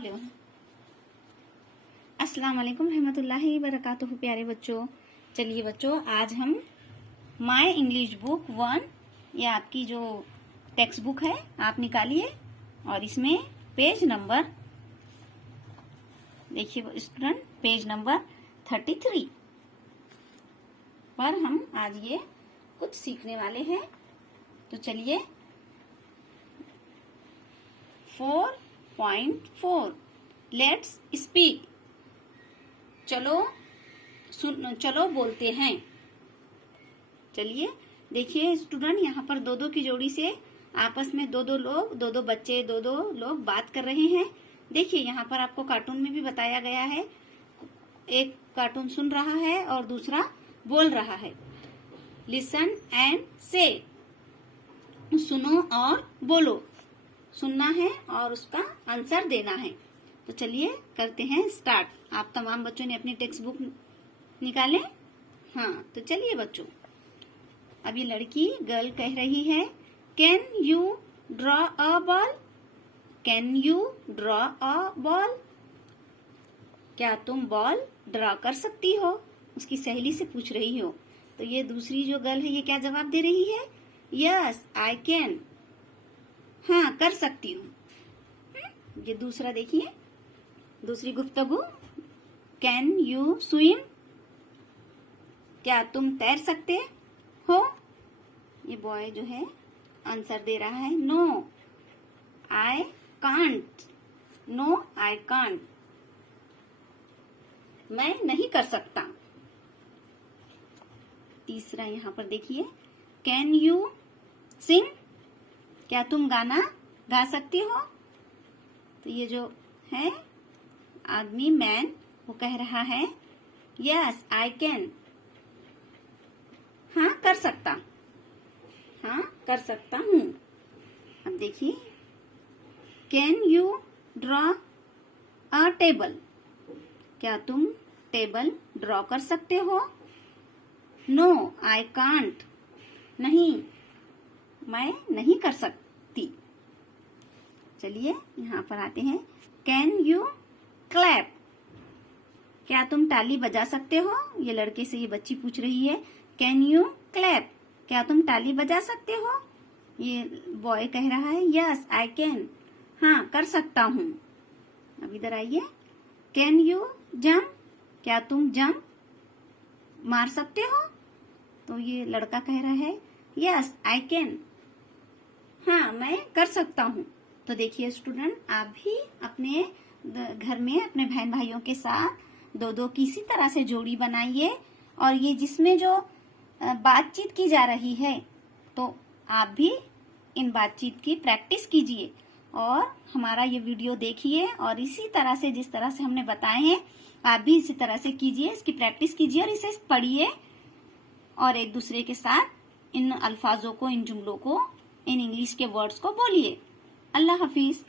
Hello, अस्सलाम वालेकुम रहमतुल्लाहि बरकातुहू। प्यारे बच्चों, चलिए बच्चों, आज हम माय इंग्लिश बुक 1, ये आपकी जो टेक्स्ट बुक है आप निकालिए और इसमें पेज नंबर देखिए स्टूडेंट, पेज नंबर 33 पर हम आज ये कुछ सीखने वाले हैं। तो चलिए 4.4 लेट्स स्पीक, चलो बोलते हैं। चलिए देखिए स्टूडेंट, यहाँ पर दो दो की जोड़ी से आपस में दो दो बच्चे दो लोग बात कर रहे हैं। देखिए यहाँ पर आपको कार्टून में भी बताया गया है, एक कार्टून सुन रहा है और दूसरा बोल रहा है। लिसन एंड से, सुनो और बोलो, सुनना है और उसका आंसर देना है। तो चलिए करते हैं स्टार्ट। आप तमाम बच्चों ने अपनी टेक्स्ट बुक निकाले? हाँ, तो चलिए बच्चों, अब ये लड़की गर्ल कह रही है, can you draw a ball? Can you draw a ball? क्या तुम बॉल ड्रॉ कर सकती हो? उसकी सहेली से पूछ रही हो। तो ये दूसरी जो गर्ल है ये क्या जवाब दे रही है? यस आई कैन, हाँ कर सकती हूँ। ये दूसरा देखिए, दूसरी गुफ्तगू, कैन यू स्विम? क्या तुम तैर सकते हो? ये बॉय जो है आंसर दे रहा है, no I can't, no I can't, मैं नहीं कर सकता। तीसरा यहाँ पर देखिए, कैन यू सिंग? क्या तुम गाना गा सकती हो? तो ये जो है आदमी मैन, वो कह रहा है, यस आई कैन, हाँ कर सकता, हाँ कर सकता हूँ। अब देखिए, can you draw a table? क्या तुम टेबल ड्रॉ कर सकते हो? नो आई कांट, नहीं मैं नहीं कर सकती। चलिए यहाँ पर आते हैं, कैन यू क्लैप? क्या तुम ताली बजा सकते हो? ये लड़के से ये बच्ची पूछ रही है, कैन यू क्लैप? क्या तुम ताली बजा सकते हो? ये बॉय कह रहा है, यस आई कैन, हाँ कर सकता हूँ। अब इधर आइए, कैन यू जंप? क्या तुम जंप मार सकते हो? तो ये लड़का कह रहा है, यस आई कैन, हाँ मैं कर सकता हूँ। तो देखिए स्टूडेंट, आप भी अपने घर में अपने बहन भाइयों के साथ दो की इसी तरह से जोड़ी बनाइए, और ये जिसमें जो बातचीत की जा रही है तो आप भी इन बातचीत की प्रैक्टिस कीजिए और हमारा ये वीडियो देखिए, और इसी तरह से जिस तरह से हमने बताए हैं आप भी इसी तरह से कीजिए, इसकी प्रैक्टिस कीजिए और इसे पढ़िए और एक दूसरे के साथ इन अल्फाजों को, इन जुमलों को, इन इंग्लिश के वर्ड्स को बोलिए। अल्लाह हाफिज।